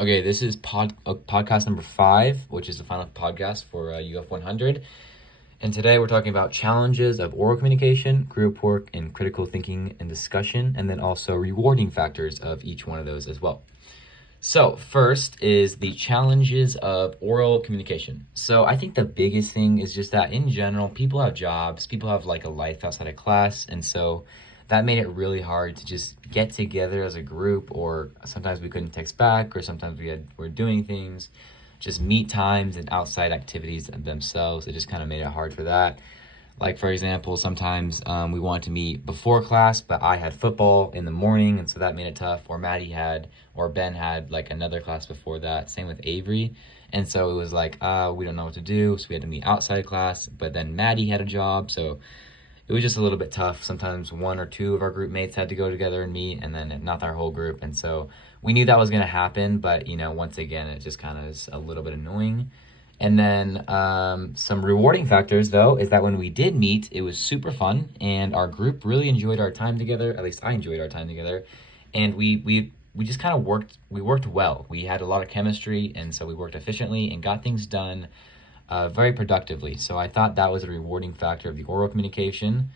Okay, this is podcast number 5, which is the final podcast for UF 100. And today we're talking about challenges of oral communication, group work, and critical thinking and discussion, and then also rewarding factors of each one of those as well. So first is the challenges of oral communication. So I think the biggest thing is just that in general, people have jobs, people have like a life outside of class, and so that made it really hard to just get together as a group, or sometimes we couldn't text back, or sometimes we're doing things, just meet times and outside activities themselves. It just kind of made it hard for that. Like, for example, sometimes we wanted to meet before class, but I had football in the morning, and so that made it tough. Or Ben had like another class before that. Same with Avery. And so it was like, we don't know what to do. So we had to meet outside class, but then Maddie had a job. So it was just a little bit tough. Sometimes one or two of our group mates had to go together and meet, and then not our whole group. And so we knew that was going to happen, but once again, it just kind of is a little bit annoying. And then some rewarding factors, though, is that when we did meet, it was super fun, and our group really enjoyed our time together. At least I enjoyed our time together, and we just kind of worked. We worked well. We had a lot of chemistry, and so we worked efficiently and got things done very productively. So I thought that was a rewarding factor of the oral communication.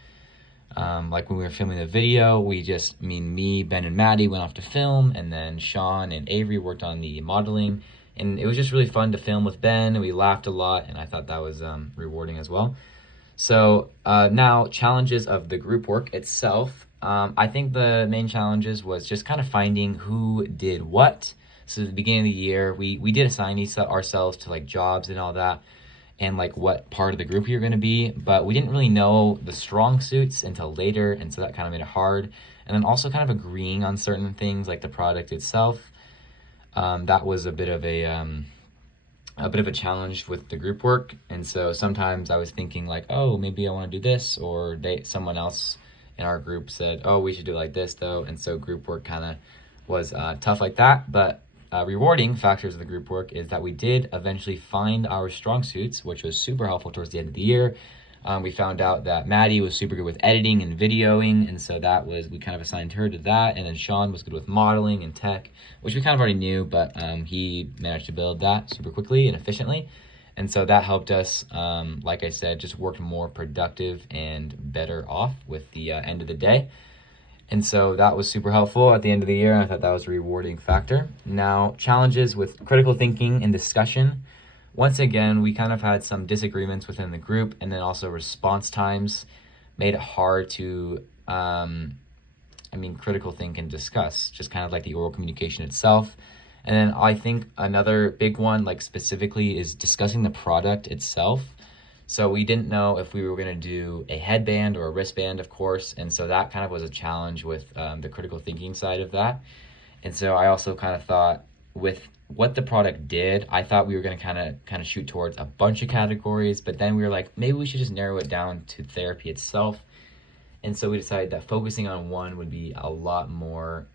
Like when we were filming the video, me, Ben, and Maddie went off to film, and then Sean and Avery worked on the modeling. And it was just really fun to film with Ben, and we laughed a lot, and I thought that was rewarding as well. So now, challenges of the group work itself. I think the main challenges was just kind of finding who did what. So at the beginning of the year, we did assign ourselves to like jobs and all that, and like what part of the group you're going to be, but we didn't really know the strong suits until later, and so that kind of made it hard. And then also kind of agreeing on certain things like the product itself. That was a bit of a challenge with the group work, and so sometimes I was thinking like, oh, maybe I want to do this, or someone else in our group said, oh, we should do it like this though, and so group work kind of was tough like that. But rewarding factors of the group work is that we did eventually find our strong suits, which was super helpful towards the end of the year. We found out that Maddie was super good with editing and videoing, and so we kind of assigned her to that. And then Sean was good with modeling and tech, which we kind of already knew, but he managed to build that super quickly and efficiently. And so that helped us, like I said, just work more productive and better off with the end of the day. And so that was super helpful at the end of the year, and I thought that was a rewarding factor. Now, challenges with critical thinking and discussion. Once again, we kind of had some disagreements within the group, and then also response times made it hard to, critical think and discuss, just kind of like the oral communication itself. And then I think another big one, like specifically, is discussing the product itself. So we didn't know if we were going to do a headband or a wristband, of course, and so that kind of was a challenge with the critical thinking side of that. And so I also kind of thought with what the product did, I thought we were going to kind of shoot towards a bunch of categories, but then we were like, maybe we should just narrow it down to therapy itself. And so we decided that focusing on one would be a lot more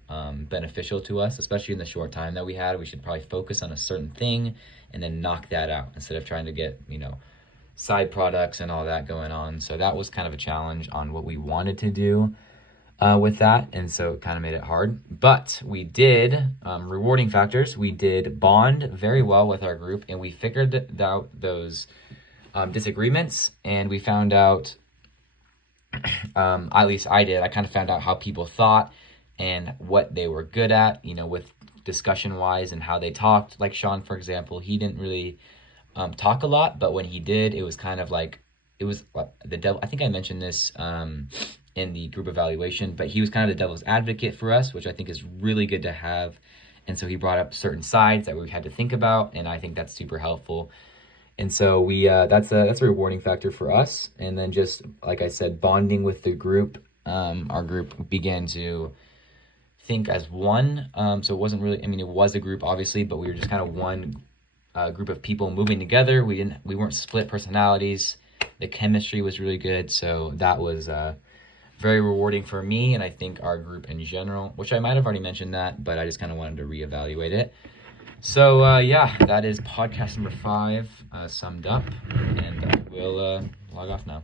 beneficial to us, especially in the short time that we had. We should probably focus on a certain thing and then knock that out instead of trying to get, side products and all that going on. So that was kind of a challenge on what we wanted to do with that, and so it kind of made it hard. But we did, rewarding factors, we did bond very well with our group, and we figured out those disagreements, and we found out, at least I did, I kind of found out how people thought and what they were good at, with discussion-wise and how they talked. Like Sean, for example, he didn't really talk a lot, but when he did, it was kind of like, it was the devil. I think I mentioned this in the group evaluation, but he was kind of the devil's advocate for us, which I think is really good to have. And so he brought up certain sides that we had to think about, and I think that's super helpful. And so that's a rewarding factor for us. And then just like I said, bonding with the group, our group began to think as one. So it wasn't really, it was a group obviously, but we were just kind of one group of people moving together. We weren't split personalities. The chemistry was really good, so that was very rewarding for me, and I think our group in general, which I might have already mentioned that, but I just kind of wanted to reevaluate it. So that is podcast number 5 summed up, and we'll log off now.